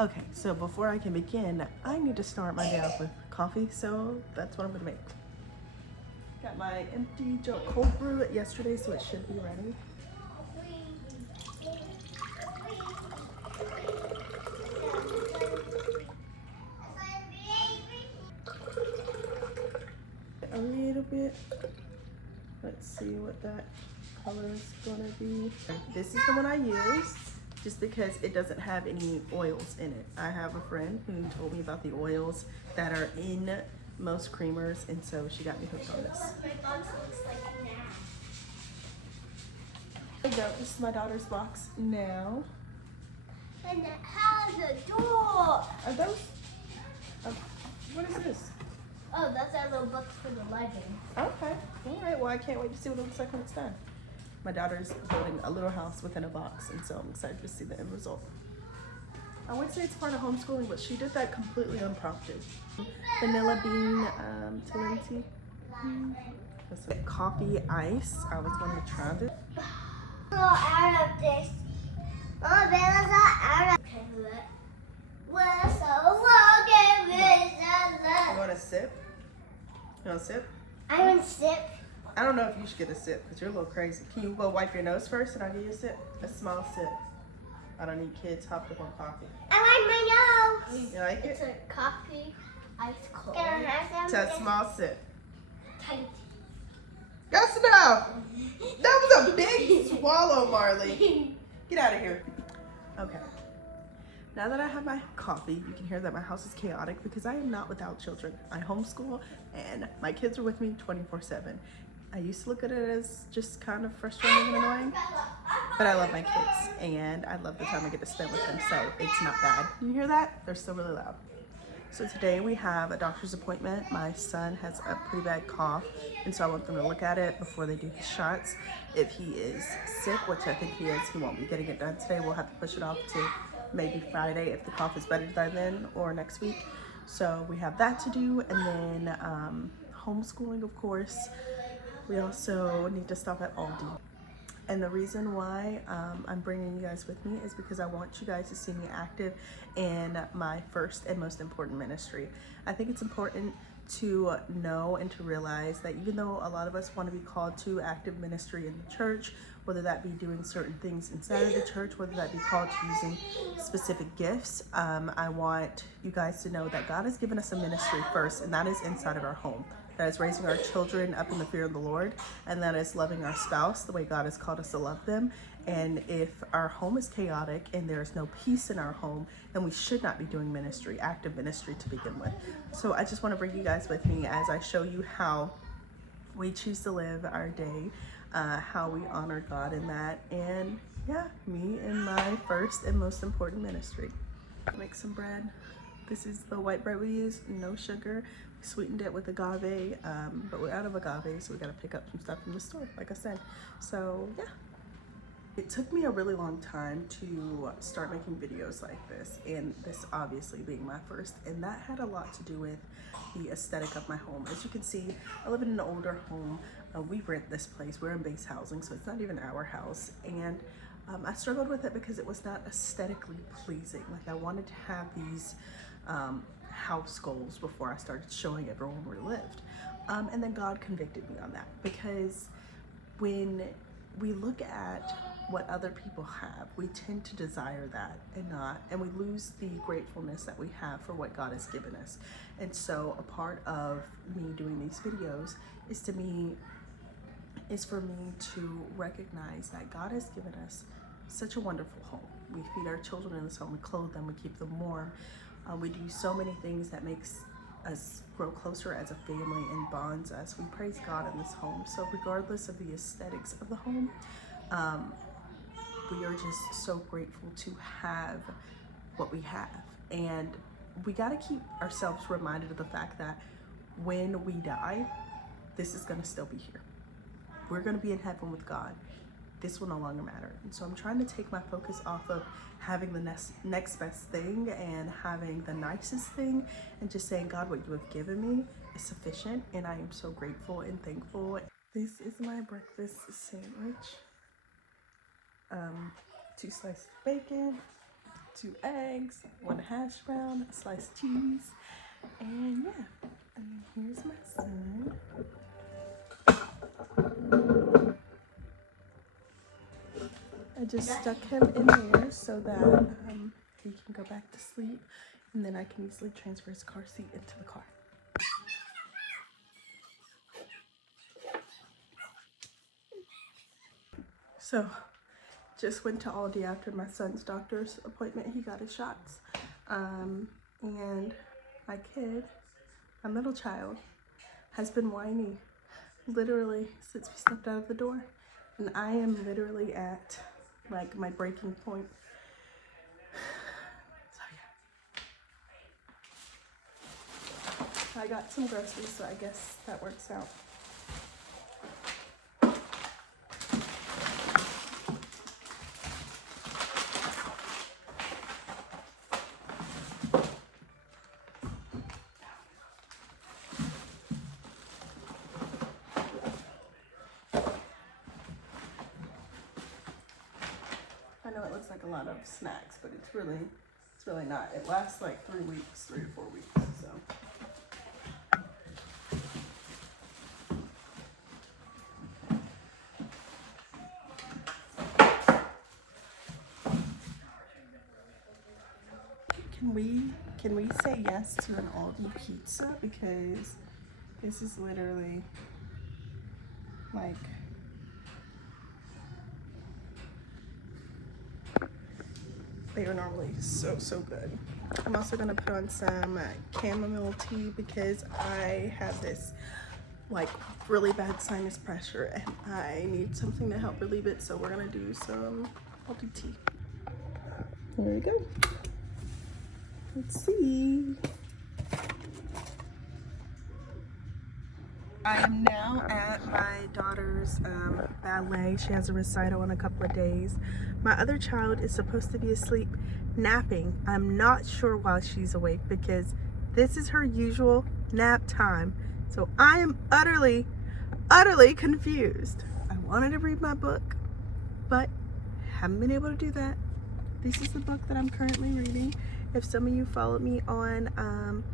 Okay, so before I can begin, I need to start my day off with coffee, so that's what I'm gonna make. Got my empty jug, cold brew it yesterday, so it should be ready. A little bit. Let's see what that color is gonna be. This is the one I use just because it doesn't have any oils in it. I have a friend who told me about the oils that are in most creamers, and so she got me hooked on this. There you go. This is my daughter's box now. And it has a door. Are those? What is this? Oh, that's our little book for the legend. Okay. All right. Well, I can't wait to see what it looks like when it's done. My daughter's building a little house within a box, and so I'm excited to see the end result. I would say it's part of homeschooling, but she did that completely unprompted. Vanilla bean Talenti. That's a coffee ice. I was going to try this. Out of this. Oh, Bella's out of. Okay, look. We're so walking with the You want a sip? You want a sip? I want to sip. I don't know if you should get a sip because you're a little crazy. Can you go wipe your nose first and I'll give you a sip? A small sip. I don't need kids hopped up on coffee. I like my nose. You like It's it? a coffee ice cold. Can I have some? It's a small sip. Tiny. That's enough. That was a big swallow, Marley. Get out of here. Okay. Now that I have my coffee, you can hear that my house is chaotic because I am not without children. I homeschool and my kids are with me 24/7. I used to look at it as just kind of frustrating and annoying, but I love my kids and I love the time I get to spend with them, so it's not bad. You hear that? They're still really loud. So today we have a doctor's appointment. My son has a pretty bad cough, and so I want them to look at it before they do his shots. If he is sick, which I think he is, he won't be getting it done today. We'll have to push it off to maybe Friday if the cough is better by then, or next week. So we have that to do, and then homeschooling, of course. We also need to stop at Aldi. And the reason why I'm bringing you guys with me is because I want you guys to see me active in my first and most important ministry. I think it's important to know and to realize that even though a lot of us want to be called to active ministry in the church, whether that be doing certain things inside of the church, whether that be called to using specific gifts, I want you guys to know that God has given us a ministry first, and that is inside of our home. That is raising our children up in the fear of the Lord, and that is loving our spouse the way God has called us to love them. And if our home is chaotic and there is no peace in our home, then we should not be doing ministry, active ministry to begin with. So I just want to bring you guys with me as I show you how we choose to live our day, how we honor God in that, and yeah, me in my first and most important ministry. Make some bread. This is the white bread we use, no sugar. We sweetened it with agave, but we're out of agave, so we gotta pick up some stuff from the store, like I said. So yeah. It took me a really long time to start making videos like this, and this obviously being my first, and that had a lot to do with the aesthetic of my home. As you can see, I live in an older home. We rent this place. We're in base housing, so it's not even our house, and I struggled with it because it was not aesthetically pleasing. Like, I wanted to have these house goals before I started showing everyone where we lived. And then God convicted me on that, because when we look at what other people have, we tend to desire that and we lose the gratefulness that we have for what God has given us. And so a part of me doing these videos is for me to recognize that God has given us such a wonderful home. We feed our children in this home, we clothe them, we keep them warm. We do so many things that makes us grow closer as a family and bonds us. We praise God in this home. So regardless of the aesthetics of the home, we are just so grateful to have what we have. And we got to keep ourselves reminded of the fact that when we die, this is going to still be here. We're going to be in heaven with God. This will no longer matter. And so I'm trying to take my focus off of having the next best thing and having the nicest thing, and just saying, God, what you have given me is sufficient, and I am so grateful and thankful. This is my breakfast sandwich. 2 slices of bacon, 2 eggs, 1 hash brown, a sliced cheese, and yeah. And then here's my son. I just stuck him in there so that he can go back to sleep, and then I can easily transfer his car seat into the car. So, just went to Aldi after my son's doctor's appointment. He got his shots. And my kid, my middle child, has been whiny literally since we stepped out of the door. And I am literally at like my breaking point. So yeah. I got some groceries, so I guess that works out. I know it looks like a lot of snacks, but it's really not. It lasts like 3 weeks, 3 to 4 weeks, so. Can we say yes to an Aldi pizza, because this is literally like they are normally so good. I'm also gonna put on some chamomile tea because I have this like really bad sinus pressure and I need something to help relieve it, so we're gonna do some Aldi tea. There we go. Let's see. I am now at my daughter's ballet. She has a recital in a couple of days. My other child is supposed to be asleep napping. I'm not sure why she's awake because this is her usual nap time. So I am utterly confused. I wanted to read my book, but haven't been able to do that. This is the book that I'm currently reading. If some of you follow me on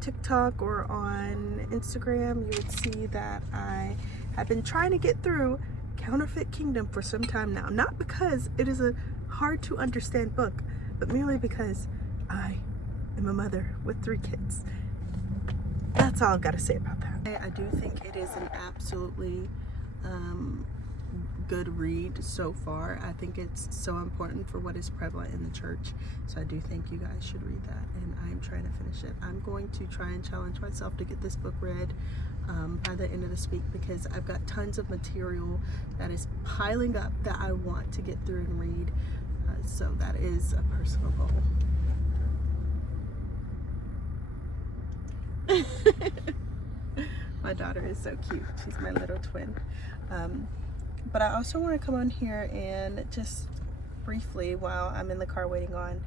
TikTok or on Instagram, you would see that I have been trying to get through Counterfeit Kingdom for some time now. Not because it is a hard to understand book, but merely because I am a mother with 3 kids. That's all I've got to say about that. I do think it is an absolutely good read so far. I think it's so important for what is prevalent in the church, so I do think you guys should read that, and I'm trying to finish it. I'm going to try and challenge myself to get this book read by the end of this week, because I've got tons of material that is piling up that I want to get through and read, so that is a personal goal. My daughter is so cute. She's my little twin. But I also want to come on here and just briefly, while I'm in the car waiting on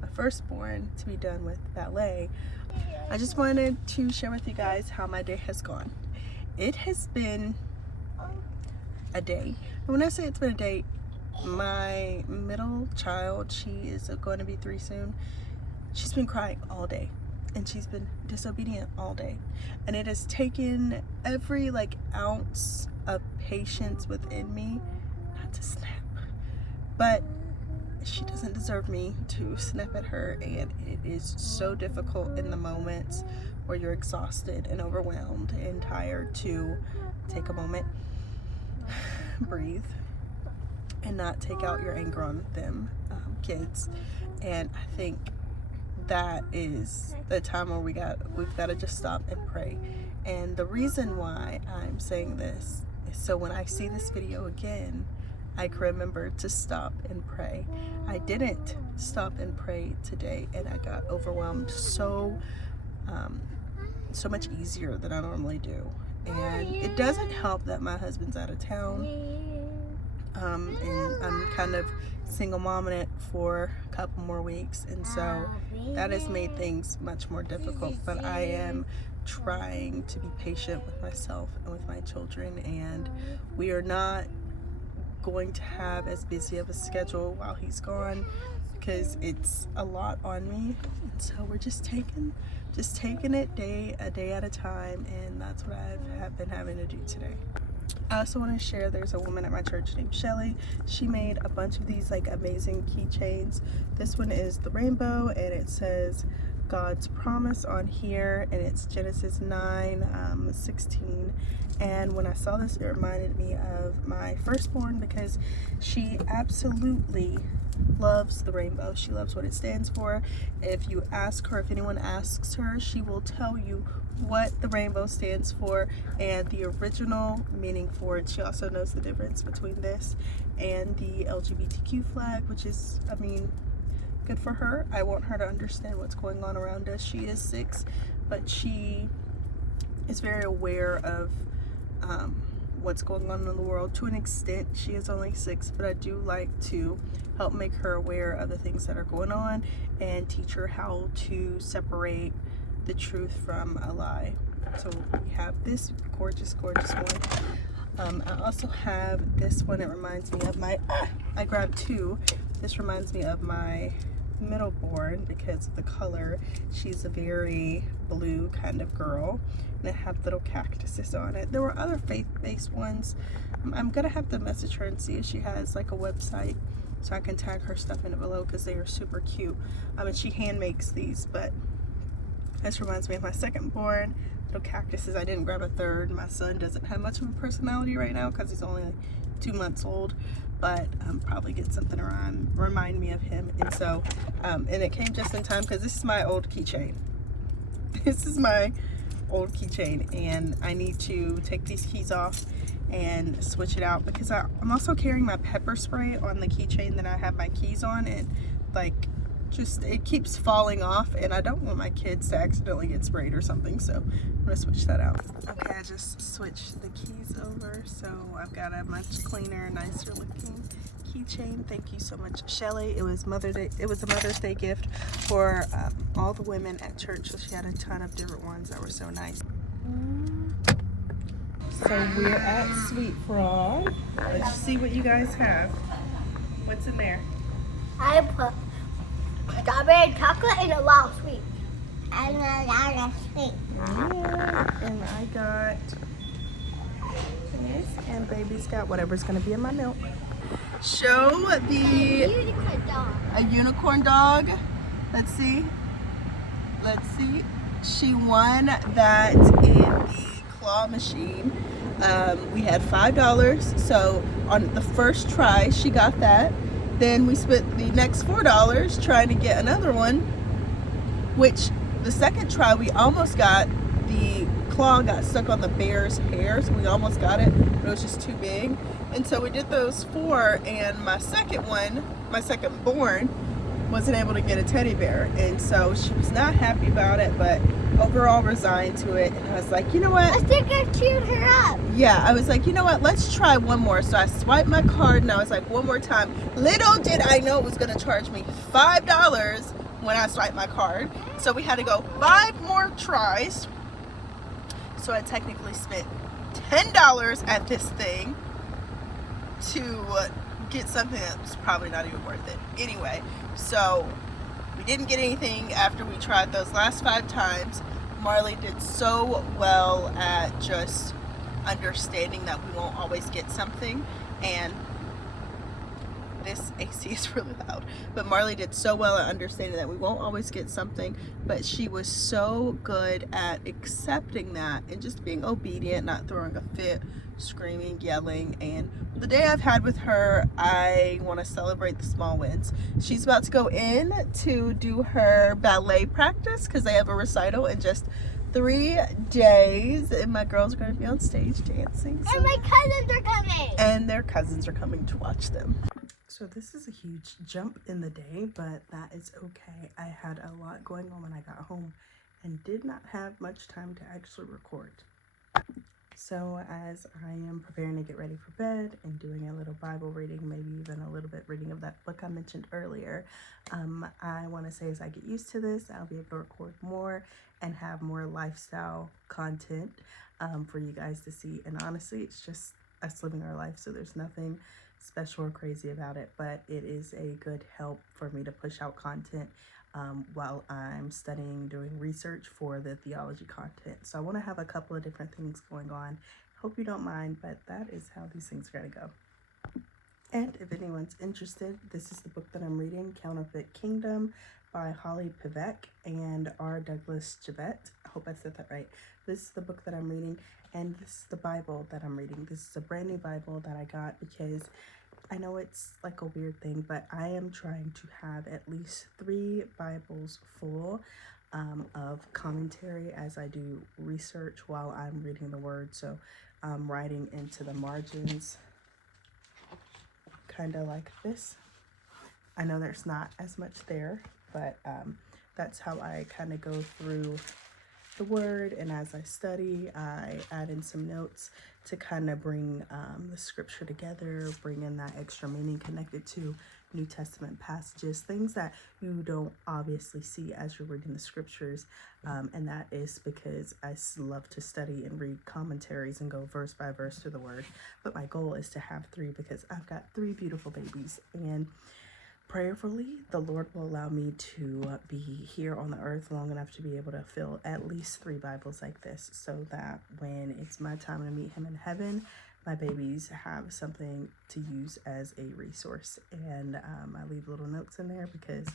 my firstborn to be done with ballet, I just wanted to share with you guys how my day has gone. It has been a day. And when I say it's been a day, my middle child, she is going to be 3 soon, she's been crying all day. And she's been disobedient all day, and it has taken every like ounce of patience within me not to snap. But she doesn't deserve me to snap at her, and it is so difficult in the moments where you're exhausted and overwhelmed and tired to take a moment, breathe, and not take out your anger on them kids. And I think that is the time where we've got to just stop and pray. And the reason why I'm saying this is so when I see this video again, I can remember to stop and pray. I didn't stop and pray today, and I got overwhelmed so much easier than I normally do. And it doesn't help that my husband's out of town, and I'm kind of single momming it for a couple more weeks, and so that has made things much more difficult. But I am trying to be patient with myself and with my children, and we are not going to have as busy of a schedule while he's gone because it's a lot on me. And so we're just taking it a day at a time, and that's what I've been having to do today. I also want to share, there's a woman at my church named Shelly. She made a bunch of these like amazing keychains. This one is the rainbow, and it says God's promise on here, and it's Genesis 9:16. And when I saw this, it reminded me of my firstborn, because she absolutely loves the rainbow. She loves what it stands for. If you ask her, if anyone asks her, she will tell you what the rainbow stands for and the original meaning for it. She also knows the difference between this and the LGBTQ flag, which is, I mean, good for her. I want her to understand what's going on around us. She is 6, but she is very aware of what's going on in the world to an extent. She is only 6, but I do like to help make her aware of the things that are going on and teach her how to separate the truth from a lie. So we have this gorgeous one. I also have this one. It reminds me of my, I grabbed 2. This reminds me of my middle born because of the color. She's a very blue kind of girl, and it had little cactuses on it. There were other faith-based ones. I'm gonna have to message her and see if she has like a website so I can tag her stuff in it below, because they are super cute. And she hand makes these, but this reminds me of my second born. Little cactuses. I didn't grab a third. My son doesn't have much of a personality right now because he's only 2 months old, but probably get something around remind me of him. And so and it came just in time because this is my old keychain. This is my old keychain, and I need to take these keys off and switch it out, because I'm also carrying my pepper spray on the keychain that I have my keys on, and like just it keeps falling off, and I don't want my kids to accidentally get sprayed or something, so I'm gonna switch that out. Okay, I just switched the keys over, so I've got a much cleaner, nicer looking keychain. Thank you so much, Shelly. It was Mother's Day. It was a Mother's Day gift for all the women at church, so she had a ton of different ones that were so nice. So we're at Sweet Frog. Let's see what you guys have. What's in there? I put strawberry chocolate and a lot of sweet. And a lot of sweet. Yeah, and I got this, and baby's got whatever's gonna be in my milk. Show the Unicorn dog. a unicorn dog. Let's see. She won that in the claw machine. We had $5, so on the first try she got that. Then we spent the next $4 trying to get another one, which the second try we almost got. The claw got stuck on the bear's hair, so we almost got it, but it was just too big. And so we did those 4, and my second born, wasn't able to get a teddy bear, and so she was not happy about it, but overall resigned to it. And I was like, you know what? I think I cheered her up. Yeah, I was like, you know what? Let's try one more. So I swiped my card, and I was like, one more time. Little did I know it was going to charge me $5 when I swiped my card. So we had to go 5 more tries. So I technically spent $10 at this thing to get something that's probably not even worth it. Anyway, so we didn't get anything after we tried those last 5 times. Marley did so well at just understanding that we won't always get something, and this AC is really loud, but Marley did so well at understanding that we won't always get something, but she was so good at accepting that and just being obedient, not throwing a fit, screaming, yelling. And the day I've had with her, I want to celebrate the small wins. She's about to go in to do her ballet practice because they have a recital in just 3 days, and my girls are going to be on stage dancing. And my cousins are coming. And their cousins are coming to watch them. So this is a huge jump in the day, but that is okay. I had a lot going on when I got home and did not have much time to actually record. So as I am preparing to get ready for bed and doing a little Bible reading, maybe even a little bit reading of that book I mentioned earlier, I want to say as I get used to this, I'll be able to record more and have more lifestyle content for you guys to see. And honestly, it's just us living our life, so there's nothing special or crazy about it, but it is a good help for me to push out content while I'm studying, doing research for the theology content. So I want to have a couple of different things going on. Hope you don't mind, but that is how these things are going to go. And if anyone's interested, this is the book that I'm reading, Counterfeit Kingdom by Holly Pivec and R. Douglas Javette. I hope I said that right. This is the book that I'm reading, and this is the Bible that I'm reading. This is a brand new Bible that I got because I know it's like a weird thing, but I am trying to have at least 3 Bibles full of commentary as I do research while I'm reading the Word. So I'm writing into the margins, kind of like this. I know there's not as much there, but that's how I kind of go through the Word, and as I study, I add in some notes to kind of bring the scripture together, bring in that extra meaning connected to New Testament passages, things that you don't obviously see as you're reading the scriptures, and that is because I love to study and read commentaries and go verse by verse through the Word. But my goal is to have 3 because I've got 3 beautiful babies, and prayerfully, the Lord will allow me to be here on the earth long enough to be able to fill at least 3 Bibles like this, so that when it's my time to meet him in heaven, my babies have something to use as a resource. And I leave little notes in there because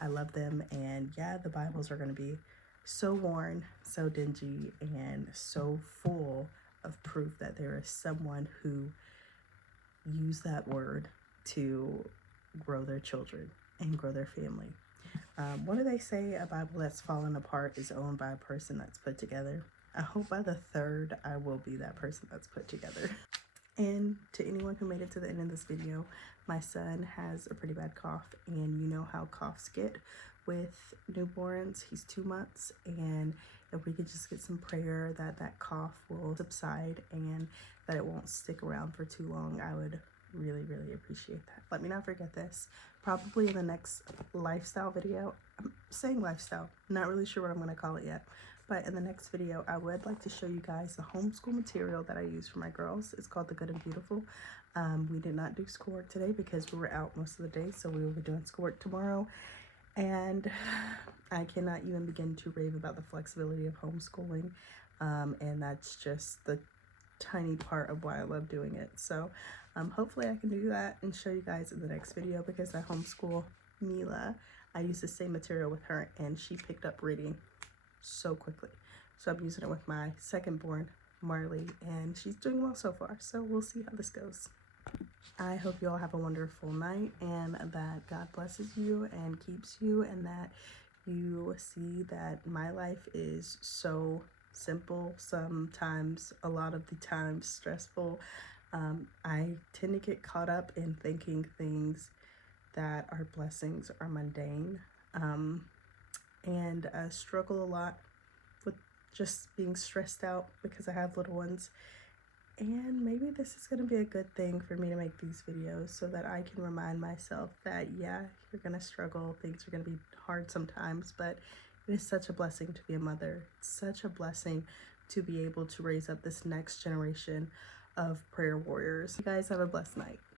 I love them. And yeah, the Bibles are going to be so worn, so dingy, and so full of proof that there is someone who used that word to grow their children and grow their family. What do they say? A Bible that's fallen apart is owned by a person that's put together. I hope by the 3rd I will be that person that's put together. And to anyone who made it to the end of this video, my son has a pretty bad cough, and you know how coughs get with newborns. He's 2 months, and if we could just get some prayer that that cough will subside and that it won't stick around for too long, I would really appreciate that. Let me not forget this. Probably in the next lifestyle video, I'm saying lifestyle, not really sure what I'm going to call it yet, but in the next video I would like to show you guys the homeschool material that I use for my girls. It's called The Good and Beautiful. We did not do schoolwork today because we were out most of the day, so we will be doing schoolwork tomorrow, and I cannot even begin to rave about the flexibility of homeschooling, and that's just the tiny part of why I love doing it. So hopefully I can do that and show you guys in the next video, because I homeschool Mila. I use the same material with her, and she picked up reading so quickly. So I'm using it with my second born, Marley, and she's doing well so far. So we'll see how this goes. I hope you all have a wonderful night, and that God blesses you and keeps you, and that you see that my life is so simple, sometimes a lot of the times stressful. I tend to get caught up in thinking things that are blessings are mundane, and I struggle a lot with just being stressed out because I have little ones. And maybe this is going to be a good thing for me to make these videos so that I can remind myself that, yeah, you're going to struggle, things are going to be hard sometimes, but it is such a blessing to be a mother. It's such a blessing to be able to raise up this next generation of prayer warriors. You guys have a blessed night.